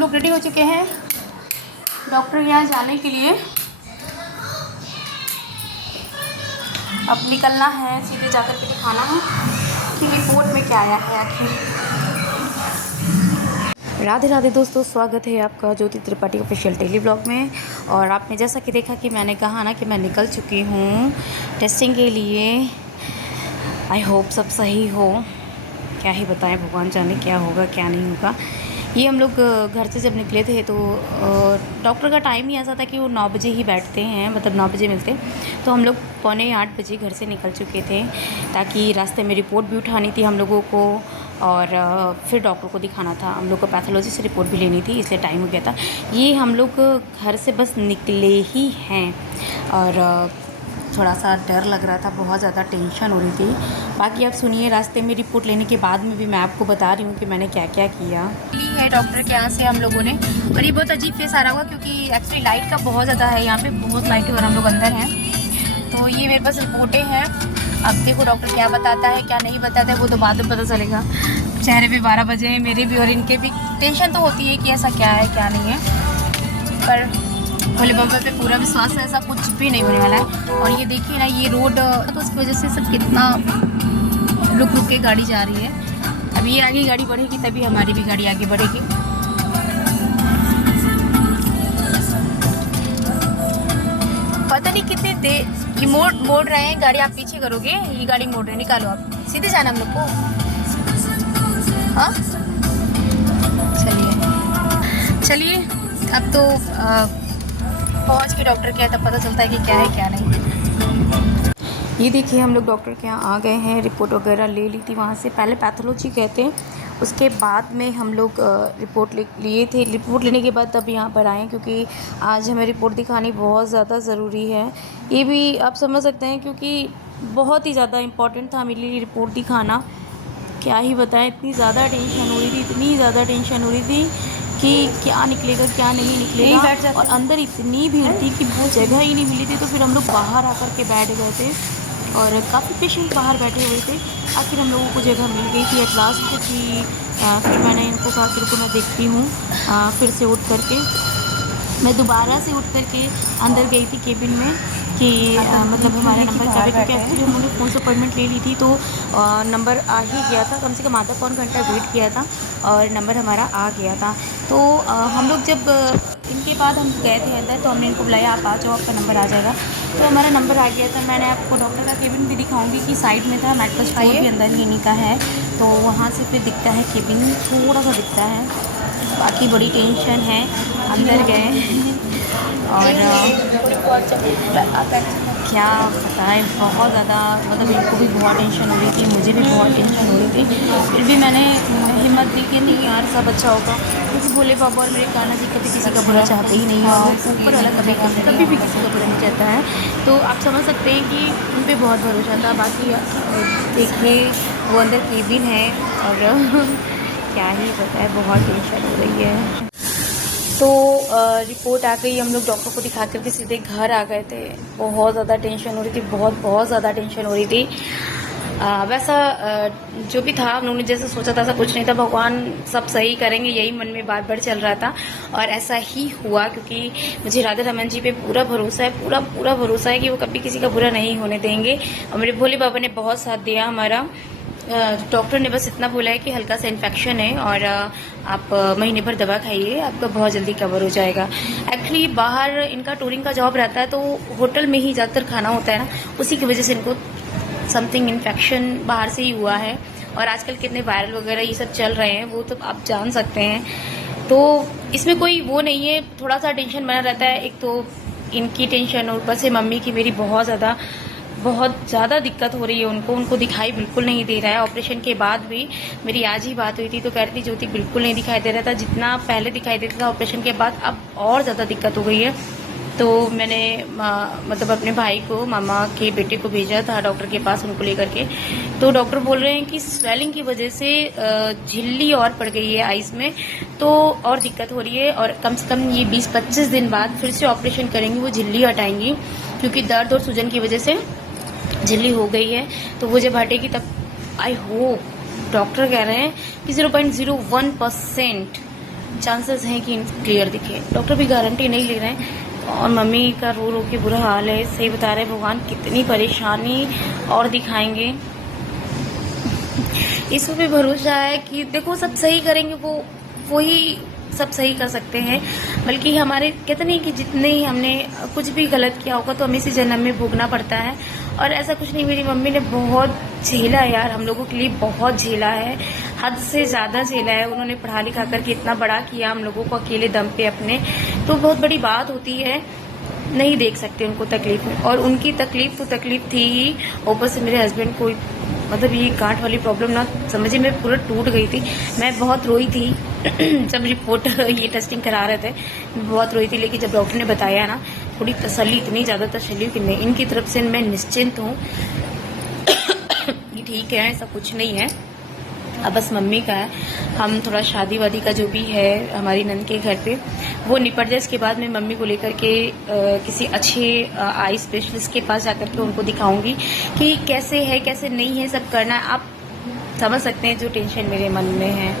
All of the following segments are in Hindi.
लोग रेडी हो चुके हैं डॉक्टर के यहाँ जाने के लिए। अब निकलना है, सीधे जाकर के दिखाना है कि रिपोर्ट में क्या आया है आखिर। राधे राधे दोस्तों, स्वागत है आपका ज्योति त्रिपाठी ऑफिशियल डेली ब्लॉग में। और आपने जैसा कि देखा कि मैंने कहा ना कि मैं निकल चुकी हूँ टेस्टिंग के लिए। आई होप सब सही हो, क्या ही बताएं, भगवान जाने क्या होगा क्या नहीं होगा। ये हम लोग घर से जब निकले थे तो डॉक्टर का टाइम ही ऐसा था कि वो 9 बजे ही बैठते हैं, मतलब 9 बजे मिलते। तो हम लोग 7:45 बजे घर से निकल चुके थे ताकि रास्ते में रिपोर्ट भी उठानी थी हम लोगों को और फिर डॉक्टर को दिखाना था। हम लोग को पैथोलॉजी से रिपोर्ट भी लेनी थी, इसलिए टाइम हो गया था। ये हम लोग घर से बस निकले ही हैं और थोड़ा सा डर लग रहा था, बहुत ज़्यादा टेंशन हो रही थी। बाकी आप सुनिए, रास्ते में रिपोर्ट लेने के बाद में भी मैं आपको बता रही हूँ कि मैंने क्या क्या किया। ली है डॉक्टर के यहाँ से हम लोगों ने, और ये बहुत अजीब फेस आ रहा होगा क्योंकि एक्चुअली लाइट का बहुत ज़्यादा है यहाँ पे, बहुत लाइट है और हम लोग अंदर हैं। तो ये मेरे पास रिपोर्टें हैं। अब देखो डॉक्टर क्या बताता है क्या नहीं बताता है, वो तो बाद में पता चलेगा। चेहरे पे 12 बजे हैं मेरे भी और इनके भी। टेंशन तो होती है कि ऐसा क्या है क्या नहीं है, पर भोले बाबा पे पूरा विश्वास है, ऐसा कुछ भी नहीं होने वाला है। और ये देखिए ना, ये रोड तो उसकी वजह से सब कितना रुक रुक के गाड़ी जा रही है। अब ये आगे गाड़ी बढ़ेगी तभी हमारी भी गाड़ी आगे बढ़ेगी। पता नहीं कितने देर ये मोड़ रहे हैं गाड़ी, आप पीछे करोगे, ये गाड़ी मोड़ रहे हैं, निकालो आप, सीधे जाना हम लोग को। हाँ चलिए अब तो पहुँच के डॉक्टर के तब पता चलता है कि क्या है क्या नहीं। ये देखिए हम लोग डॉक्टर के यहाँ आ गए हैं, रिपोर्ट वगैरह ले ली थी वहाँ से। पहले पैथोलॉजी कहते हैं, उसके बाद में हम लोग रिपोर्ट लिए थे। रिपोर्ट लेने के बाद तब यहाँ पर आए क्योंकि आज हमें रिपोर्ट दिखानी बहुत ज़्यादा ज़रूरी है। ये भी आप समझ सकते हैं क्योंकि बहुत ही ज़्यादा इम्पॉर्टेंट था मेरे लिए रिपोर्ट दिखाना। क्या ही बताएं, इतनी ज़्यादा टेंशन हो रही थी, इतनी ज़्यादा टेंशन हो रही थी कि क्या निकलेगा क्या नहीं निकलेगा। और अंदर इतनी भीड़ थी कि वो जगह ही नहीं मिली थी, तो फिर हम लोग बाहर आकर के बैठ गए थे और काफ़ी पेशेंट बाहर बैठे हुए थे। आखिर हम लोगों को जगह मिल गई थी एट लास्ट कि फिर मैंने इनको कहा कि रुको मैं देखती हूँ। फिर से उठ करके मैं दोबारा से उठ करके अंदर गई थी केबिन में कि मतलब हमारा नंबर क्या है, क्योंकि एक्चुअली उन्होंने फ़ोन से अपॉइंटमेंट ले ली थी तो नंबर आ ही गया था। कम से कम आधा पौन घंटा वेट किया था और नंबर हमारा आ गया था। तो हम लोग जब इनके बाद हम गए थे अंदर तो हमने इनको बुलाया, आप आ जाओ, आपका नंबर आ जाएगा। तो हमारा नंबर आ गया था। मैंने आपको डॉक्टर का केबिन भी दिखाऊंगी कि साइड में था, मेडिकल स्टोर भी अंदर ही का है, तो वहाँ से फिर दिखता है केबिन, थोड़ा सा दिखता है। बाकी बड़ी टेंशन है, अंदर गए और क्या बताएं, बहुत ज़्यादा मतलब इनको भी बहुत टेंशन हो रही थी, मुझे भी बहुत टेंशन हो रही थी। फिर भी मैंने हिम्मत दी कि नहीं यार सब अच्छा होगा, क्योंकि भोले बाबा और मेरे कान्हा जी कभी किसी का बुरा चाहते ही नहीं है, ऊपर वाला कभी भी किसी का बुरा नहीं चाहता है। तो आप समझ सकते हैं कि उन पर बहुत भरोसा था। बाकी देखिए वो अंदर केबिन है और क्या ही बताए, बहुत टेंशन हो रही है। तो रिपोर्ट आ गई, हम लोग डॉक्टर को दिखा करके सीधे घर आ गए थे। बहुत ज़्यादा टेंशन हो रही थी, बहुत ज़्यादा टेंशन हो रही थी। वैसा जो भी था उन्होंने जैसे सोचा था ऐसा कुछ नहीं था, भगवान सब सही करेंगे यही मन में बार बार चल रहा था और ऐसा ही हुआ। क्योंकि मुझे राधा रमन जी पे पूरा भरोसा है, पूरा भरोसा है कि वो कभी किसी का बुरा नहीं होने देंगे। और मेरे भोले बाबा ने बहुत साथ दिया हमारा। डॉक्टर ने बस इतना बोला है कि हल्का सा इन्फेक्शन है और आप महीने भर दवा खाइए, आपका बहुत जल्दी कवर हो जाएगा। एक्चुअली बाहर इनका टूरिंग का जॉब रहता है तो होटल में ही ज़्यादातर खाना होता है ना, उसी की वजह से इनको समथिंग इन्फेक्शन बाहर से ही हुआ है। और आजकल कितने वायरल वगैरह ये सब चल रहे हैं, वो तो आप जान सकते हैं। तो इसमें कोई वो नहीं है, थोड़ा सा टेंशन बना रहता है। एक तो इनकी टेंशन और ऊपर से मम्मी की मेरी बहुत ज़्यादा दिक्कत हो रही है उनको दिखाई बिल्कुल नहीं दे रहा है। ऑपरेशन के बाद भी मेरी आज ही बात हुई थी तो कह रही थी ज्योति बिल्कुल नहीं दिखाई दे रहा था, जितना पहले दिखाई देता था ऑपरेशन के बाद अब और ज़्यादा दिक्कत हो गई है। तो मैंने मतलब अपने भाई को, मामा के बेटे को भेजा था डॉक्टर के पास उनको लेकर के। तो डॉक्टर बोल रहे हैं कि स्वेलिंग की वजह से झिल्ली और पड़ गई है आइस में, तो और दिक्कत हो रही है और कम से कम ये 20-25 दिन बाद फिर से ऑपरेशन करेंगी, वो झिल्ली हटाएंगी क्योंकि दर्द और सूजन की वजह से झिल्ली हो गई है। तो वो जब हटेगी तब आई होप, डॉक्टर कह रहे हैं कि 0.01% चांसेस हैं कि क्लियर दिखे। डॉक्टर भी गारंटी नहीं ले रहे हैं और मम्मी का रो रो के बुरा हाल है। सही बता रहे भगवान कितनी परेशानी और दिखाएंगे। इसमें भी भरोसा है कि देखो सब सही करेंगे, वो ही सब सही कर सकते हैं। बल्कि हमारे कहते नहीं कि जितने ही हमने कुछ भी गलत किया होगा तो हमें इसी जन्म में भोगना पड़ता है। और ऐसा कुछ नहीं, मेरी मम्मी ने बहुत झेला यार, हम लोगों के लिए बहुत झेला है, हद से ज़्यादा झेला है। उन्होंने पढ़ा लिखा करके इतना बड़ा किया हम लोगों को अकेले दम पे अपने, तो बहुत बड़ी बात होती है। नहीं देख सकते उनको तकलीफ में, और उनकी तकलीफ तो तकलीफ थी ही, ऊपर से मेरे हस्बैंड को मतलब ये गांठ वाली प्रॉब्लम ना समझिए मैं पूरा टूट गई थी। मैं बहुत रोई थी जब रिपोर्ट ये टेस्टिंग करा रहे थे, बहुत रोई थी। लेकिन जब डॉक्टर ने बताया ना, थोड़ी तसल्ली, इतनी ज़्यादा तसल्ली कि नहीं, इनकी तरफ से मैं निश्चिंत हूँ कि ठीक है, ऐसा कुछ नहीं है। अब बस मम्मी का है, हम थोड़ा शादी वादी का जो भी है हमारी नंद के घर पे वो निपट जाए। इसके बाद मैं मम्मी को लेकर के किसी अच्छे आई स्पेशलिस्ट के पास जाकर के उनको दिखाऊंगी कि कैसे है कैसे नहीं है, सब करना है। आप समझ सकते हैं जो टेंशन मेरे मन में है,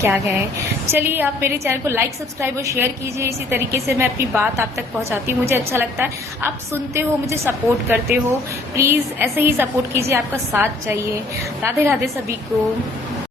क्या कहें। चलिए, आप मेरे चैनल को लाइक, सब्सक्राइब और शेयर कीजिए। इसी तरीके से मैं अपनी बात आप तक पहुंचाती हूँ, मुझे अच्छा लगता है। आप सुनते हो, मुझे सपोर्ट करते हो, प्लीज़ ऐसे ही सपोर्ट कीजिए, आपका साथ चाहिए। राधे राधे सभी को।